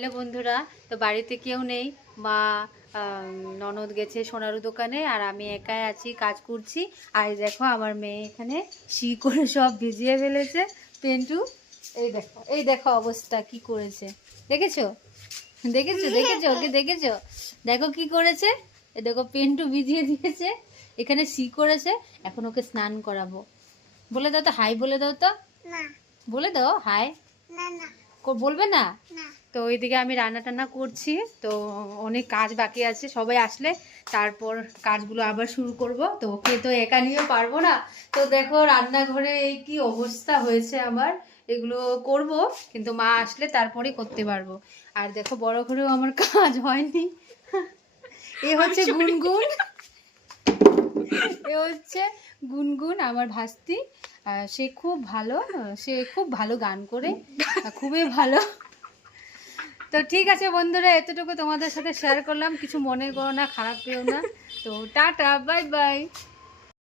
Hello বন্ধুরা, তো বাড়িতে কেউ নেই। মা ননদ গেছে সোনারু দোকানে, আর আমি একাই আছি, কাজ করছি। আর এই দেখো আমার মেয়ে এখানে শি করে সব ভিজিয়ে ফেলেছে। পেন্টু, এই দেখো অবস্থা কি করেছে। দেখেছো দেখেছো দেখেছো ওকে দেখেছো? দেখো কি করেছে। এই দেখো পেন্টু ভিজিয়ে দিয়েছে, এখানে শি করেছে। এখন ওকে স্নান করাবো। বলে দাও তো হাই, বলে দাও তো। না, বলে দাও হাই। না, না, বলবে না? না। তো ওইদিকে আমি রান্না টান্না করছি। তো অনেক কাজ বাকি আছে, সবাই আসলে তারপর কাজগুলো আবার শুরু করব। তো ওকে তো একা নিয়ে পারবো না। তো দেখো রান্নাঘরে এই কি অবস্থা হয়েছে আমার। এগুলো করব, কিন্তু মা আসলে তারপরে করতে পারবো। আর দেখো বড় ঘরেও আমার কাজ হয়নি। এ হচ্ছে গুনগুন, এ হচ্ছে গুনগুন আমার ভাস্তি। সে খুব ভালো, সে খুব ভালো গান করে, খুবই ভালো। তো ঠিক আছে বন্ধুরা, এতটুকু তোমাদের সাথে শেয়ার করলাম। কিছু মনে করো না, খারাপ পেও না। তো টাটা, বাই বাই।